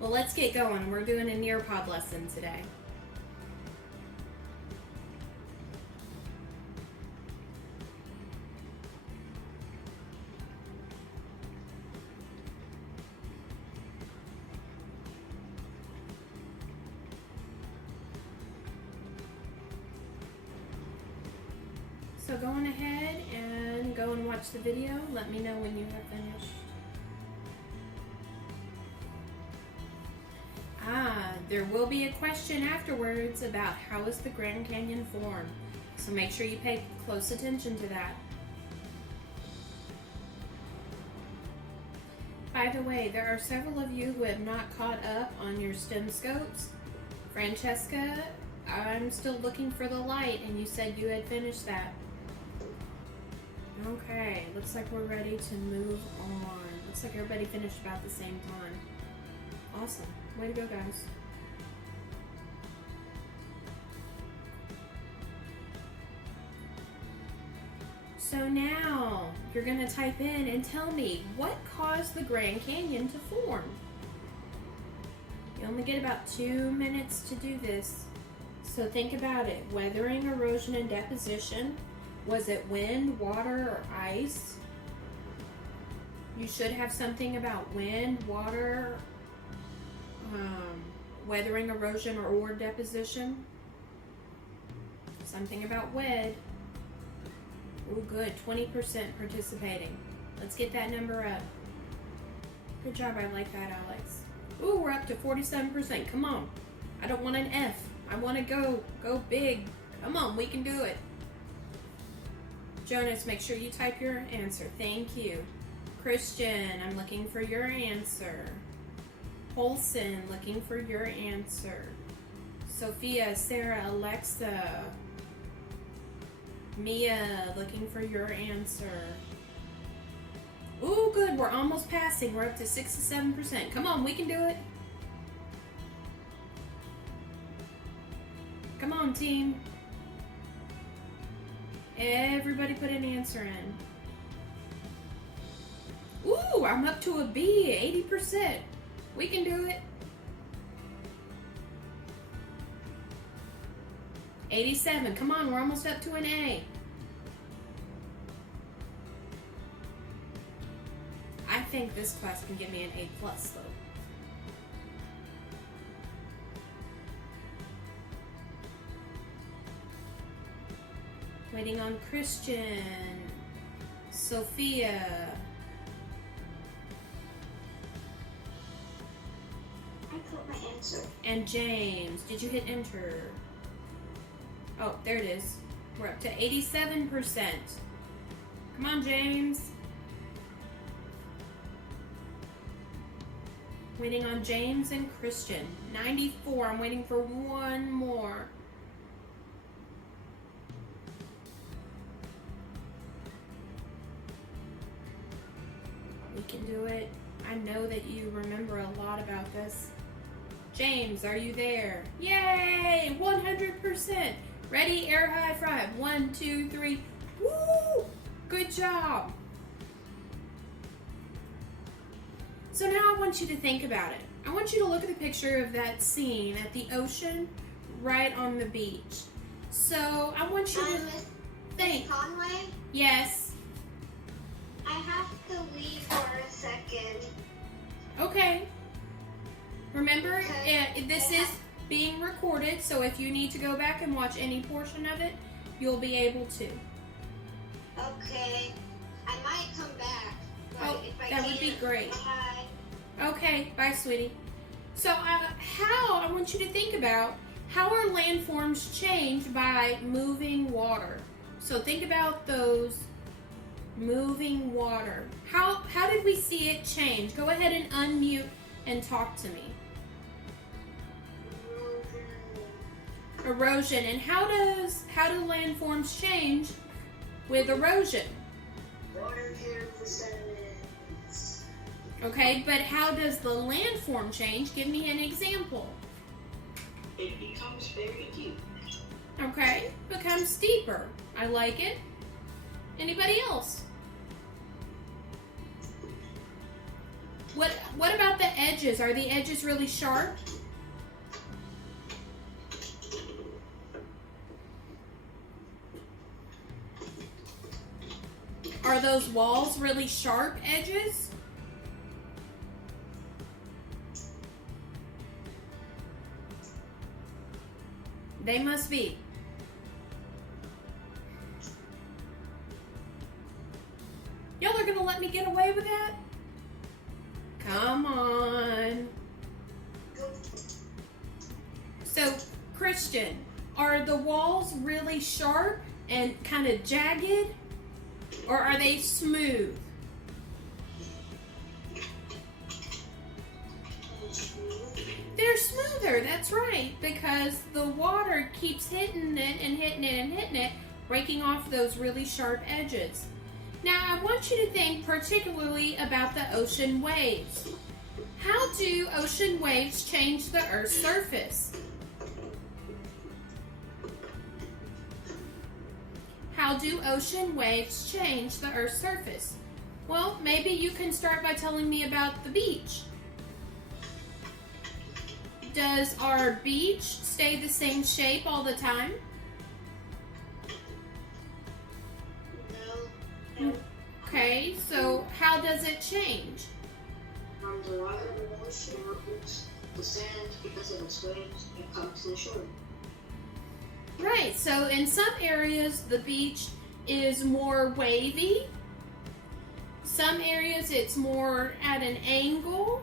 Well, let's get going. We're doing a Nearpod lesson today. So go on ahead and go and watch the video. Let me know when you have finished. There will be a question afterwards about how is the Grand Canyon formed. So make sure you pay close attention to that. By the way, there are several of you who have not caught up on your STEM scopes. Francesca, I'm still looking for the light, and you said you had finished that. Okay, looks like we're ready to move on. Looks like everybody finished about the same time. Awesome. Way to go, guys. So now, you're going to type in and tell me what caused the Grand Canyon to form. You only get about 2 minutes to do this. So think about it. Weathering, erosion, and deposition. Was it wind, water, or ice? You should have something about wind, water, weathering, erosion, or deposition. Something about WED. Oh, good. 20% participating. Let's get that number up. Good job. I like that, Alex. Ooh, we're up to 47%. Come on. I don't want an F. I want to go big. Come on, we can do it. Jonas, make sure you type your answer. Thank you. Christian, I'm looking for your answer. Holson, looking for your answer. Sophia, Sarah, Alexa. Mia, looking for your answer. Ooh, good. We're almost passing. We're up to 67%. Come on, we can do it. Come on, team. Everybody put an answer in. Ooh, I'm up to a B, 80%. We can do it. 87. Come on, we're almost up to an A. I think this class can give me an A plus though. Waiting on Christian, Sophia. I put my answer. And James. Did you hit enter? Oh, there it is. We're up to 87%. Come on, James. Waiting on James and Christian. 94. I'm waiting for one more. We can do it. I know that you remember a lot about this. James, are you there? Yay! 100%. Ready? Air high five. 1, 2, 3. Woo! Good job. So now I want you to think about it. I want you to look at the picture of that scene at the ocean right on the beach. So I want you to think. Conway? Yes. I have to leave for a second. Okay. Remember, Okay. this is being recorded, so if you need to go back and watch any portion of it, you'll be able to. Okay. I might come back. But Oh, if I that would be can't, great. bye. Okay, bye, sweetie. So, I want you to think about how our landforms change by moving water. So think about those moving water. How did we see it change? Go ahead and unmute and talk to me. Erosion. And how do landforms change with erosion? Water here for sediments. Okay, but how does the landform change? Give me an example. It becomes very deep. Okay, becomes steeper. I like it. Anybody else? what about the edges? Are the edges really sharp? Are those walls really sharp edges? They must be. Y'all are gonna let me get away with that? Come on. So, Christian, are the walls really sharp and kind of jagged? Or are they smooth? They're smoother, that's right, because the water keeps hitting it and hitting it and hitting it, breaking off those really sharp edges. Now, I want you to think particularly about the ocean waves. How do ocean waves change the Earth's surface? How do ocean waves change the Earth's surface? Well, maybe you can start by telling me about the beach. Does our beach stay the same shape all the time? No. Okay, so how does it change? The water in the ocean moves the sand because of its waves and comes to the shore. Right, so in some areas the beach is more wavy. Some areas it's more at an angle,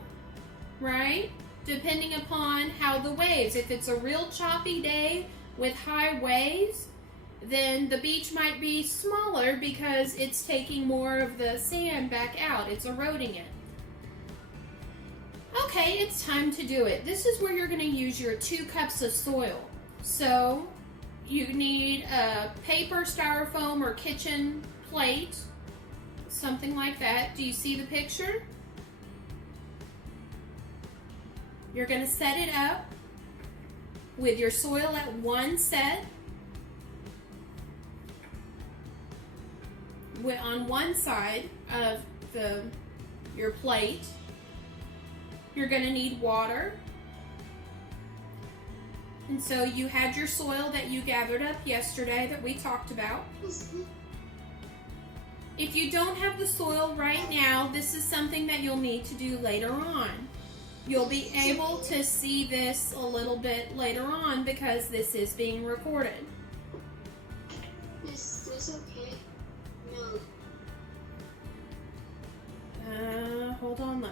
right? Depending upon how the waves. If it's a real choppy day with high waves, then the beach might be smaller because it's taking more of the sand back out. It's eroding it. Okay, it's time to do it. This is where you're going to use your 2 cups of soil. So you need a paper, styrofoam, or kitchen plate, something like that. Do you see the picture? You're going to set it up with your soil at one set. On one side of your plate. You're going to need water. And so you had your soil that you gathered up yesterday that we talked about. If you don't have the soil right now, this is something that you'll need to do later on. You'll be able to see this a little bit later on because this is being recorded. Is this okay? No. Hold on,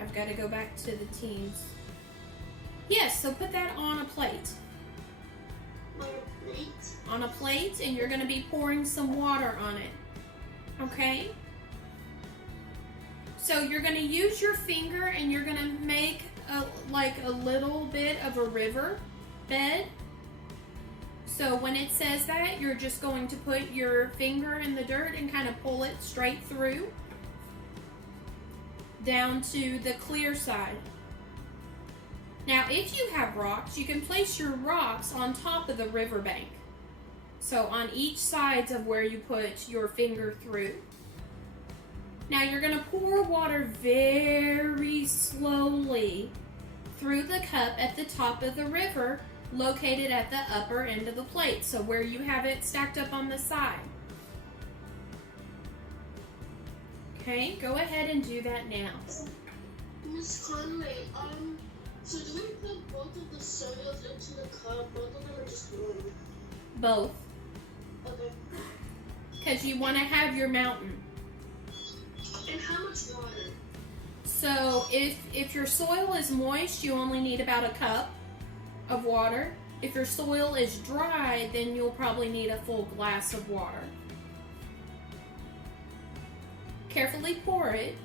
I've got to go back to the teams. Yes, so put that on a plate. On a plate? On a plate, and you're going to be pouring some water on it. Okay? So you're going to use your finger and you're going to make a little bit of a river bed. So when it says that, you're just going to put your finger in the dirt and kind of pull it straight through down to the clear side. Now, if you have rocks, you can place your rocks on top of the riverbank. So on each side of where you put your finger through. Now you're going to pour water very slowly through the cup at the top of the river, located at the upper end of the plate, so where you have it stacked up on the side. Okay, go ahead and do that now. Miss Conway, so do we put both of the soils into the cup? Both of them are just one? Both. Okay. Because you want to have your mountain. And how much water? So if your soil is moist, you only need about a cup of water. If your soil is dry, then you'll probably need a full glass of water. Carefully pour it.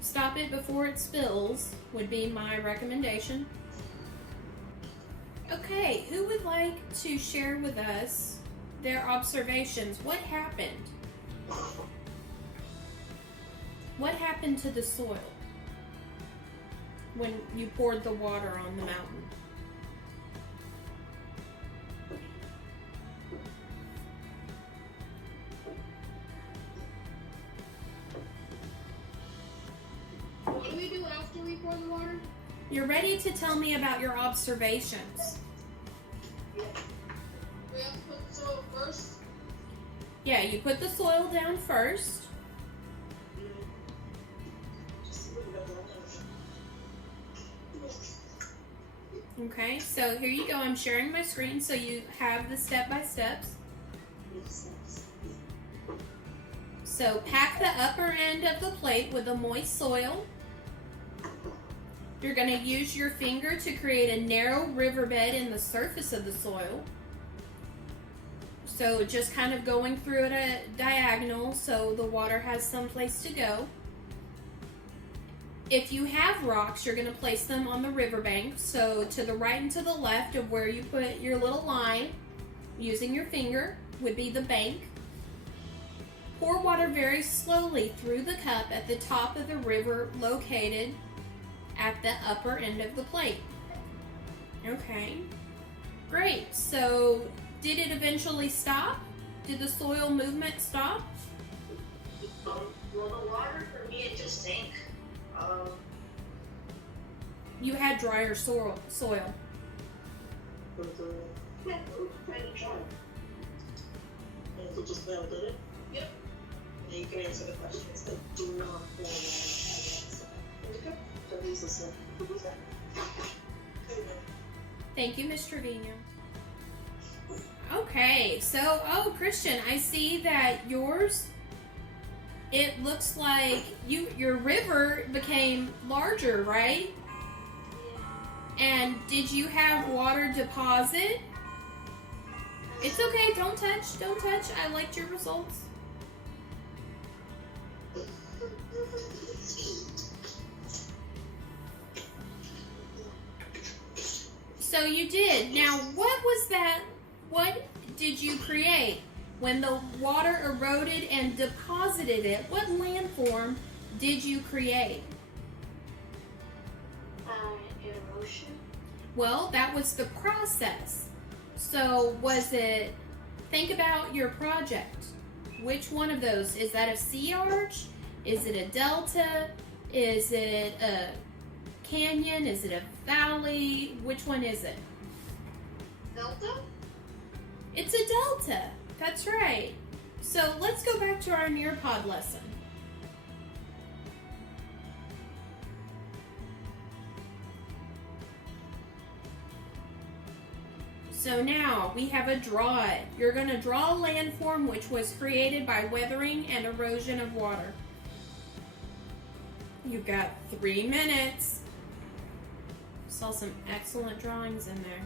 Stop it before it spills would be my recommendation. Okay, who would like to share with us their observations? What happened? What happened to the soil when you poured the water on the mountain? What do we do after we pour the water? You're ready to tell me about your observations. We have to put the soil first. Yeah, you put the soil down first. Okay, so here you go. I'm sharing my screen so you have the step-by-steps. So pack the upper end of the plate with the moist soil. You're going to use your finger to create a narrow riverbed in the surface of the soil. So just kind of going through it at a diagonal so the water has some place to go. If you have rocks, you're going to place them on the riverbank. So to the right and to the left of where you put your little line, using your finger, would be the bank. Pour water very slowly through the cup at the top of the river located at the upper end of the plate. Okay, great. So did it eventually stop? Did the soil movement stop? Well, the water for me, it just sank. You had drier soil. Yeah, it was kind of dry. And it just melted it? Yep. And you can answer the questions that do not fall okay. So these are some. Thank you, Ms. Trevino. Okay, so, Christian, I see that yours, it looks like your river became larger, right? And did you have water deposit? It's okay, don't touch. I liked your results. So you did. Now, what was that? What did you create? When the water eroded and deposited it, what landform did you create? Erosion. Well, that was the process. So was it, think about your project. Which one of those? Is that a sea arch? Is it a delta? Is it a canyon? Is it a valley? Which one is it? Delta? It's a delta. That's right. So let's go back to our Nearpod lesson. So now we have a draw it. You're going to draw a landform which was created by weathering and erosion of water. You've got 3 minutes. Saw some excellent drawings in there.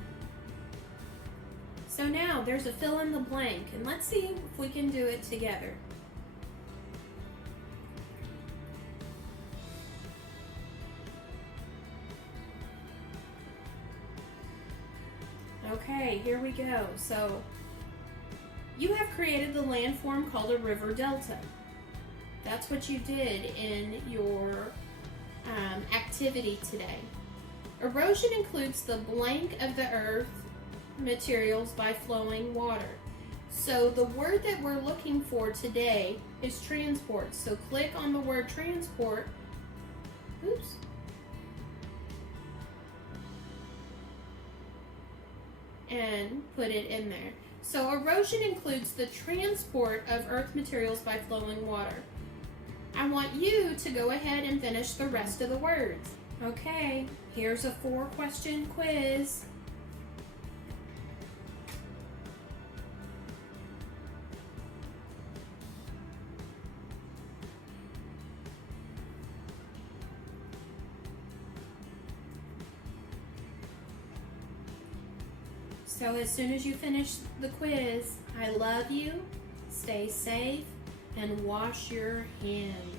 So now there's a fill in the blank, and let's see if we can do it together. Okay, here we go. So you have created the landform called a river delta. That's what you did in your activity today. Erosion includes the blank of the earth materials by flowing water. So the word that we're looking for today is transport. So click on the word transport. Oops. And put it in there. So erosion includes the transport of earth materials by flowing water. I want you to go ahead and finish the rest of the words. Okay, here's a 4-question quiz. So as soon as you finish the quiz, I love you, stay safe, and wash your hands.